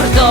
ricordò